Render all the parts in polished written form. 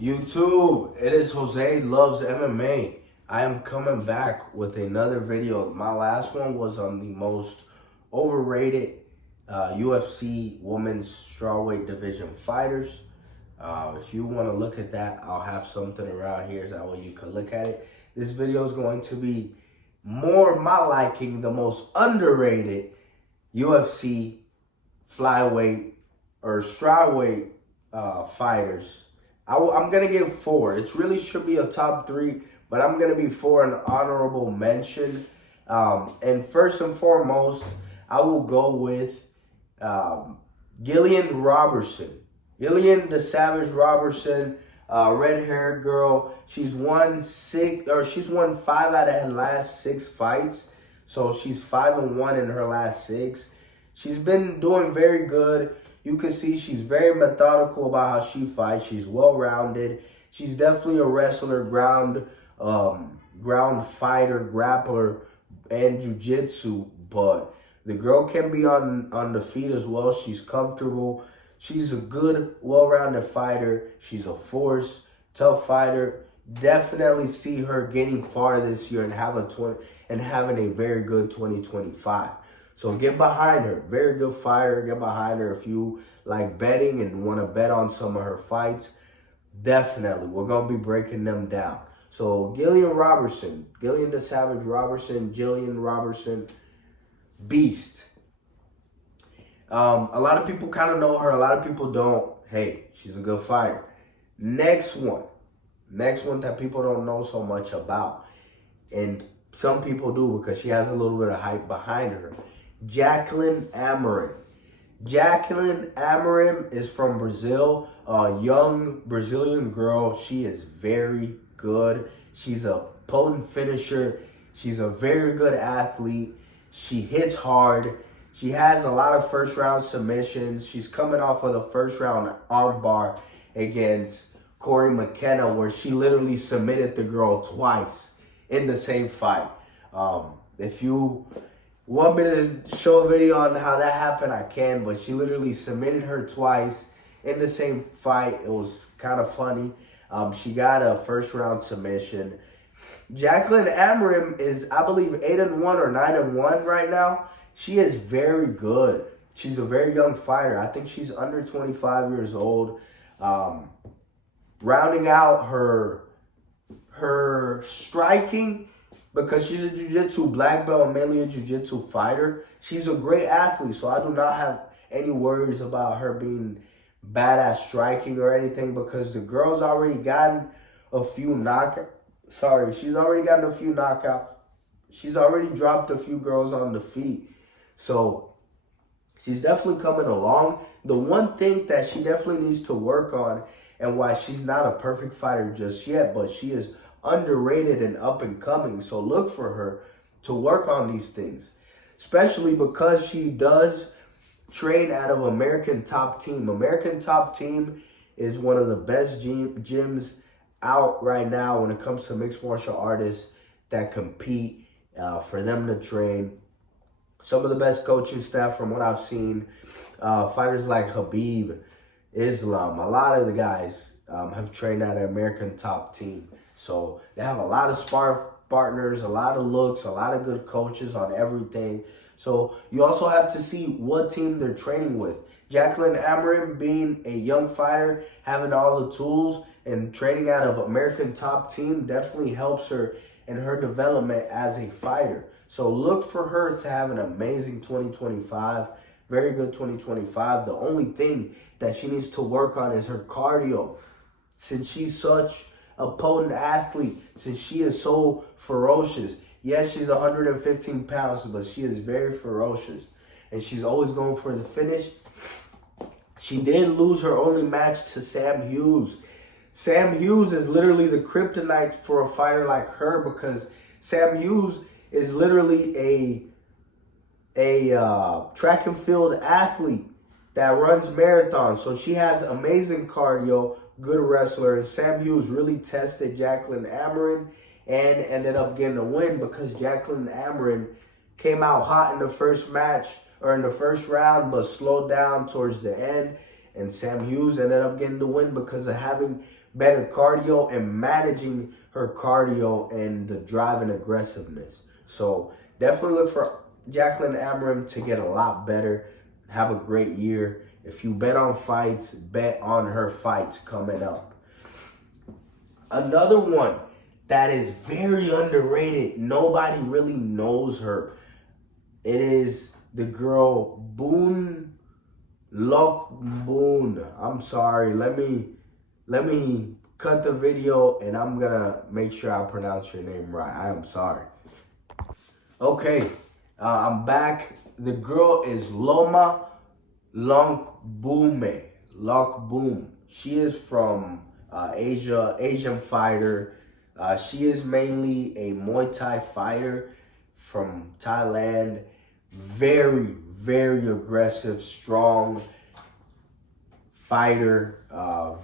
YouTube, it is Jose Loves MMA. I am coming back with another video. My last one was on the most overrated UFC women's strawweight division fighters. If you want to look at that, I'll have something around here that way you can look at it. This video is going to be more my liking, the most underrated UFC flyweight or strawweight fighters. I'm going to give 4. It really should be a top 3, but I'm going to be 4 an honorable mention. And first and foremost, I will go with Gillian Robertson. Gillian the Savage Robertson, red-haired girl. She's won 5 out of her last 6 fights. So she's 5-1 in her last 6. She's been doing very good. You can see she's very methodical about how she fights. She's well-rounded. She's definitely a wrestler, ground fighter, grappler, and jiu-jitsu. But the girl can be on the feet as well. She's comfortable. She's a good, well-rounded fighter. She's a force, tough fighter. Definitely see her getting far this year and having a very good 2025. So get behind her. Very good fighter. Get behind her if you like betting and want to bet on some of her fights. Definitely. We're going to be breaking them down. So Gillian Robertson. Gillian the Savage Robertson. Gillian Robertson. Beast. A lot of people kind of know her. A lot of people don't. Hey, she's a good fighter. Next one that people don't know so much about. And some people do because she has a little bit of hype behind her. Jaqueline Amorim. Jaqueline Amorim is from Brazil, a young Brazilian girl. She is very good. She's a potent finisher. She's a very good athlete. She hits hard. She has a lot of first-round submissions. She's coming off of the first-round armbar against Corey McKenna, where she literally submitted the girl twice in the same fight. If you want me to show a video on how that happened, I can, but she literally submitted her twice in the same fight. It was kind of funny. She got a first-round submission. Jaqueline Amorim is, I believe, 8-1 or 9-1 right now. She is very good. She's a very young fighter. I think she's under 25 years old. Rounding out her striking, because she's a jiu-jitsu black belt, mainly a jiu-jitsu fighter. She's a great athlete, so I do not have any worries about her being bad at striking or anything, because the girl's already gotten a few knockouts. She's already gotten a few knockouts. She's already dropped a few girls on the feet. So she's definitely coming along. The one thing that she definitely needs to work on, and why she's not a perfect fighter just yet, but she is underrated and up and coming. So look for her to work on these things, especially because she does train out of American Top Team. American Top Team is one of the best gyms out right now when it comes to mixed martial artists that compete, for them to train. Some of the best coaching staff from what I've seen, fighters like Habib, Islam, a lot of the guys have trained at an American Top Team. So they have a lot of spar partners, a lot of looks, a lot of good coaches on everything. So you also have to see what team they're training with. Jaqueline Amorim, being a young fighter, having all the tools and training out of American Top Team definitely helps her in her development as a fighter. So look for her to have an amazing 2025, very good 2025. The only thing that she needs to work on is her cardio. Since she's such a potent athlete, since she is so ferocious. Yes, she's 115 pounds, but she is very ferocious. And she's always going for the finish. She did lose her only match to Sam Hughes. Sam Hughes is literally the kryptonite for a fighter like her, because Sam Hughes is literally a track and field athlete that runs marathons. So she has amazing cardio, good wrestler. And Sam Hughes really tested Jaqueline Amorim and ended up getting a win, because Jaqueline Amorim came out hot in the first match, or in the first round, but slowed down towards the end. And Sam Hughes ended up getting the win because of having better cardio and managing her cardio and the drive and aggressiveness. So definitely look for Jaqueline Amorim to get a lot better, have a great year. If you bet on fights, bet on her fights coming up. Another one that is very underrated, nobody really knows her. It is the girl Loma Lookboonme. I'm sorry. Let me cut the video and I'm gonna make sure I pronounce your name right. I am sorry. Okay, I'm back. The girl is Loma Lookboonme. She is from Asian fighter. She is mainly a Muay Thai fighter from Thailand. Very, very aggressive, strong fighter.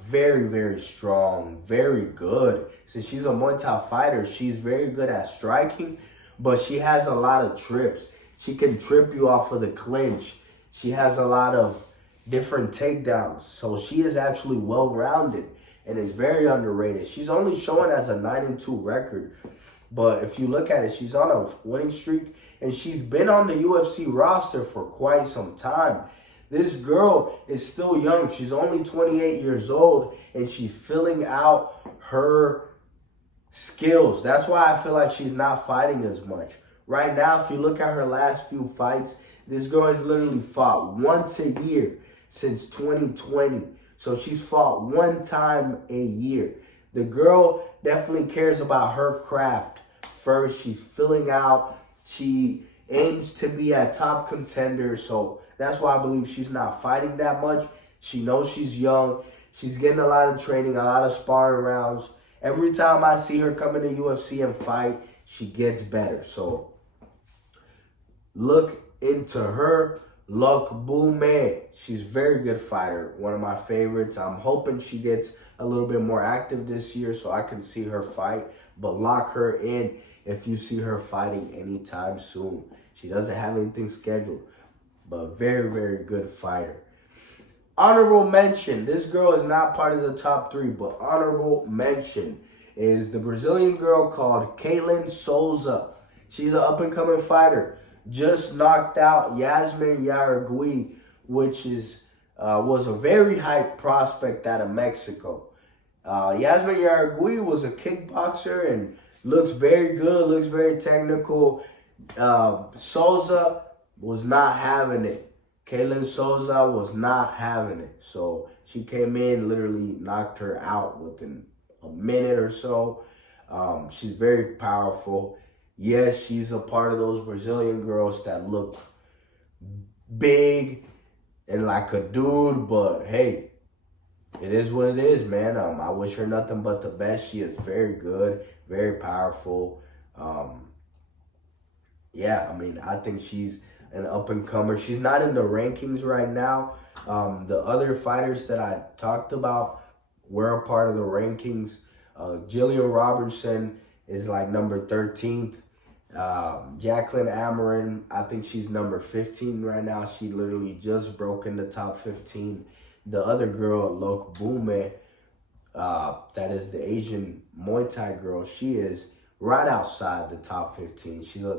Very, very strong, very good. Since she's a Muay Thai fighter, she's very good at striking, but she has a lot of trips. She can trip you off of the clinch. She has a lot of different takedowns. So she is actually well-rounded and is very underrated. She's only showing as a 9-2 record. But if you look at it, she's on a winning streak, and she's been on the UFC roster for quite some time. This girl is still young. She's only 28 years old, and she's filling out her skills. That's why I feel like she's not fighting as much. Right now, if you look at her last few fights, this girl has literally fought once a year since 2020. So she's fought one time a year. The girl definitely cares about her craft first. She's filling out. She aims to be a top contender. So that's why I believe she's not fighting that much. She knows she's young. She's getting a lot of training, a lot of sparring rounds. Every time I see her come into UFC and fight, she gets better. So look into her. Lookboonme. She's a very good fighter. One of my favorites. I'm hoping she gets a little bit more active this year so I can see her fight. But lock her in if you see her fighting anytime soon. She doesn't have anything scheduled. But very, very good fighter. Honorable mention. This girl is not part of the top 3, but honorable mention is the Brazilian girl called Ketlen Souza. She's an up-and-coming fighter. Just knocked out Yasmin Yaragui, which was a very hyped prospect out of Mexico. Yasmin Yaragui was a kickboxer and looks very good, looks very technical. Souza was not having it. Ketlen Souza was not having it. So she came in, literally knocked her out within a minute or so. She's very powerful. Yes, she's a part of those Brazilian girls that look big and like a dude, but hey, it is what it is, man. I wish her nothing but the best. She is very good, very powerful. Yeah, I mean, I think she's an up-and-comer. She's not in the rankings right now. The other fighters that I talked about were a part of the rankings. Gillian Robertson is like number 13th. Jaqueline Amorim, I think she's number 15 right now. She literally just broke in the top 15. The other girl, Lookboonme, that is the Asian Muay Thai girl, she is right outside the top 15. She